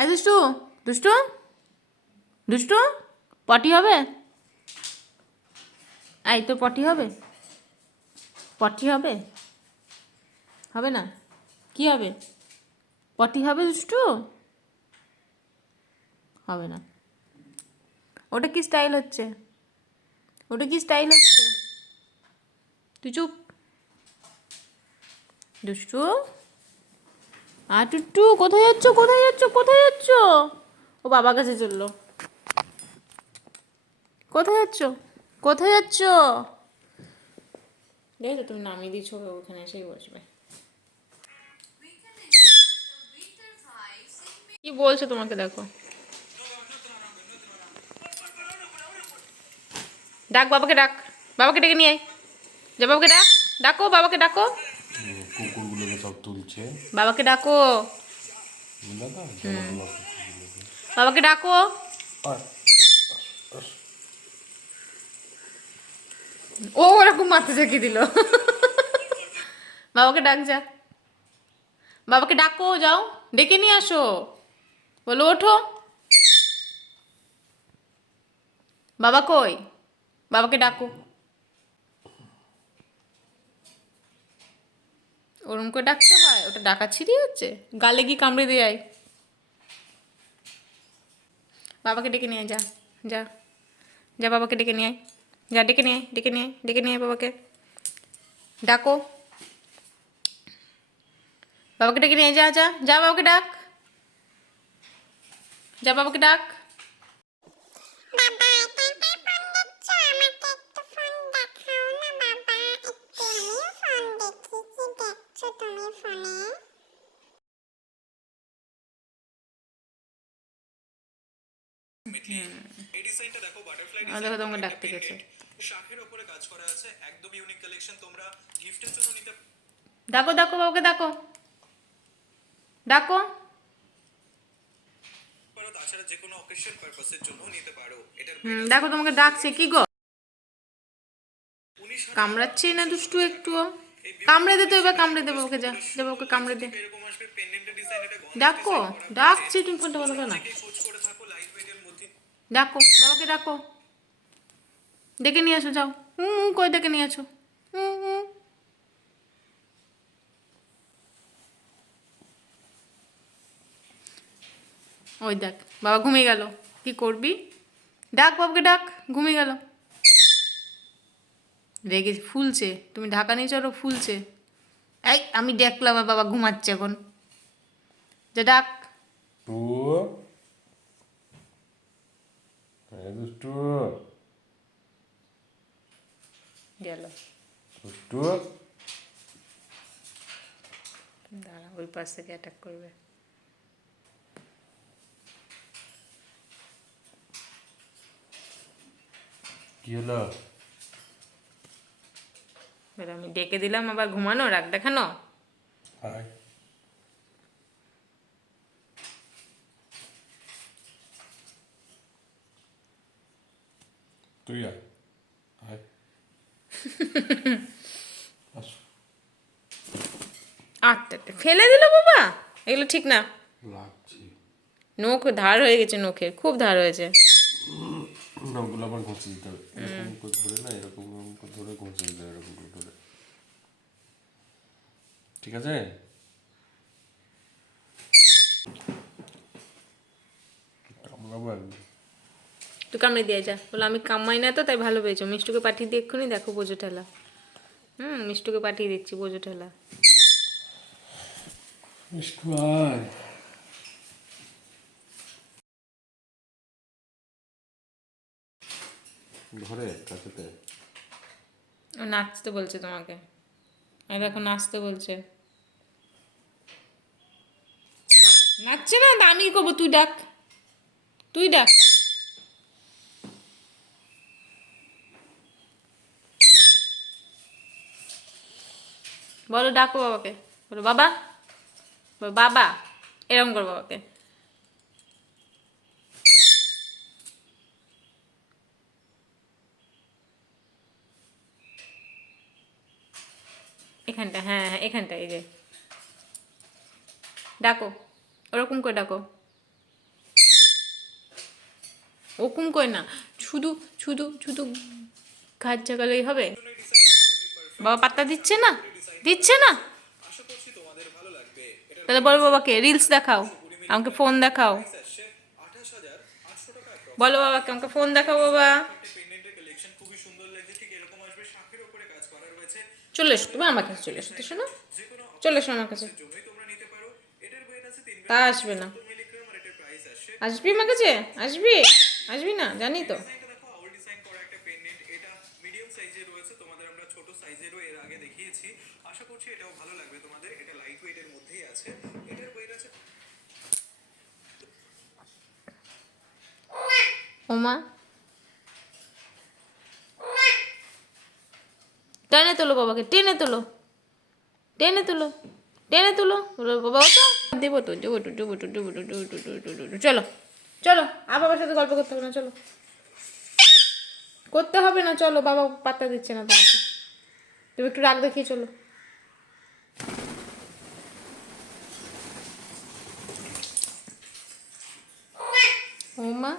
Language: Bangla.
এই দুষ্টু, দুষ্টু, দুষ্টু, পটি হবে? এই তোর পটি হবে? পটি হবে? হবে না? কি হবে? পটি হবে দুষ্টু? হবে না। ওটা কি স্টাইল হচ্ছে? ওটা কি স্টাইল হচ্ছে? তুই চুপ। দুষ্টু, আর টুট্টু, কোথায় যাচ্ছ, কোথায় যাচ্ছ, কোথায় যাচ্ছ? ও বাবার কাছে চললো। কোথায় যাচ্ছ, কোথায় যাচ্ছ? দেখো তুমি নামিয়ে দিয়েছো, ওখানে এসেই বসবে। কি বলছে তোমাকে দেখো। ডাক বাবাকে, ডাক বাবাকে, ডেকে নিয়ে আয়। যা বাবাকে ডাক, ডাকো বাবাকে, ডাকো। কুকুরগুলোকে সব তুলছে। বাবাকে ডাকো, বাবাকে ডাকো। ও ওরকম মাথা ঝাঁকিয়ে দিল। বাবাকে ডাক, যা বাবাকে ডাকো, যাও ডেকে নিয়ে আসো। বলো ওঠো। বাবা কই? বাবাকে ডাকো। ওরম করে ডাকতে হয়? ওটা ডাকা ছিঁড়ি হচ্ছে? গালে কি কামড়ে দিয়ে আয়। বাবাকে ডেকে নিয়ে আয়, যা যা যা, বাবাকে ডেকে নিয়ে আয়, যা ডেকে নিয়ে আয়, ডেকে নিয়ে আয়, ডেকে নিয়ে আয় বাবাকে। ডাকো বাবাকে, ডেকে নিয়ে আয়, যা যা যা, বাবাকে ডাক, যা বাবাকে ডাক। এই ডিজাইনটা দেখো, বাটারফ্লাই দেখো ডিজাইন, তোমাকে ডাকতে গেছে। শাখের উপরে কাজ করা আছে, একদম ইউনিক কালেকশন। তোমরা গিফটের জন্য নিতে ডাকো ডাকো বাবাকে, ডাকো ডাকো। পারো, তাছাড়া যে কোনো অকেশন পারপাসের জন্য নিতে পারো। এটার দেখো তোমাকে ডাকছে। কি গো, 19 কামড়াচ্ছেই না দুষ্টু একটুও? কামড়ে দে তো, এবার কামড়ে দে বাবাকে, যা যা বাবাকে কামড়ে দে। এরকম আসবে পেন্ডেন্টের ডিজাইন, এটা গন্ধ ডাকো, ডাকছি, তুমি ফোনটা বলো না। থেকে খোঁজ করে থাকো লাইট ওয়েটের মধ্যে। ডাকো বাবাকে, ডাকো, ডেকে নিয়ে আসো, যাও। কই ডেকে নিয়ে আসো। ওই দেখ বাবা ঘুমিয়ে গেল। কি করবি? ডাক বাবাকে, ডাক, ঘুমিয়ে গেল। রেগে ফুলছে, তুমি ঢাকা নিয়ে চলো, ফুলছে। এই আমি দেখলাম আমার বাবা ঘুমাচ্ছে এখন। যে ডাক। দুষ্টু, গেল। দুষ্টু, দাঁড়া, ওই পাশ থেকে অ্যাটাক করবে। কি হলো? এবার আমি ডেকে দিলাম, আবার ঘুমানো, রাগ দেখানো। আয়, তুই আয়, আয়, আসো। আচ্ছা, ফেলে দিল বাবা, এগুলো ঠিক না। লাগছে নখ ধার হয়ে গেছে, নখের খুব ধার হয়েছে। নখগুলো আবার ঘষে দিতে হবে, এরকম করে ধরে না, এরকম করে ধরে ঘষে দিতে হবে, এরকম করে ধরে। ঠিক আছে? কামড়াবো একদম। তুই কামড়ে দিয়ে যা, বলে আমি কামাই না তো, তাই ভালো পেয়েছো। মিষ্টুকে পাঠিয়ে দিয়ে এক্ষুনি, দেখো বোঝো ঠেলা। মিষ্টুকে পাঠিয়ে দিচ্ছি, বোঝো ঠেলা। মিষ্টু আয়। ঘরে কাছেতে ও নাচতে বলছে তোমাকে। এই দেখো নাচতে বলছে। নাচছে না, আমি কি করবো? তুই ডাক, তুই ডাক। বলো ডাকো বাবাকে, বলো বাবা, বলো বাবা, এরকম করো বাবাকে। এখানটা, হ্যাঁ হ্যাঁ এখানটা, এই যে ডাকো, ওরকম করে ডাকো। ওরকম করে না, শুধু শুধু শুধু ঘাট জাগালেই হবে? বাবা পাত্তা দিচ্ছে না, দিচ্ছে না। আশা করছি তোমাদের ভালো লাগবে। এটার তাহলে বলো বাবাকে রিলস দেখাও, আমাকে ফোন দেখাও। প্রাইস আসছে 28,800 টাকা। বলো বাবাকে আমাকে ফোন দেখাও বাবা। একটা পেন্ডেন্টের কালেকশন খুবই সুন্দর লাগছে, ঠিক এরকম আসবে, শাঁখের উপরে কাজ করা রয়েছে। চলে এসো তুমি আমার কাছে, চলে এসো তো শোনো, যে কোনো চলে এসো আমার কাছে। জন্যই তোমরা নিতে পারো। এটার ওয়েট আছে 3 তা আসবে না, মিলিগ্রাম আর এটার প্রাইস আসছে। আসবি আমার কাছে, আসবি, আসবি না জানি তো। ডিজাইনটা দেখো, আউল ডিজাইন করা একটা পেন্ডেন্ট। এটা মিডিয়াম সাইজে রয়েছে, তোমাদের আমরা ছোট সাইজেরও এর আগে দেখিয়েছি। আশা করছি এটাও ভালো লাগবে তোমাদের। এটা লাইট ওয়েটের মধ্যেই আছে। এটার ওয়েট আছে ওমা, টেনে তোলো বাবাকে, টেনে তোলো, টেনে তোলো, টেনে তোলো। বলো বাবা ওঠো, দেবো তো, দেবো তো, দেবো তো, দেবো তো, দেবো তো, দেবো তো, দেবো তো। চলো চলো, আর বাবার সাথে গল্প করতে হবে না, চলো। করতে হবে না, চলো, বাবা পাত্তা দিচ্ছে না তোমাকে, তুমি একটু রাগ দেখিয়ে চলো। ওমা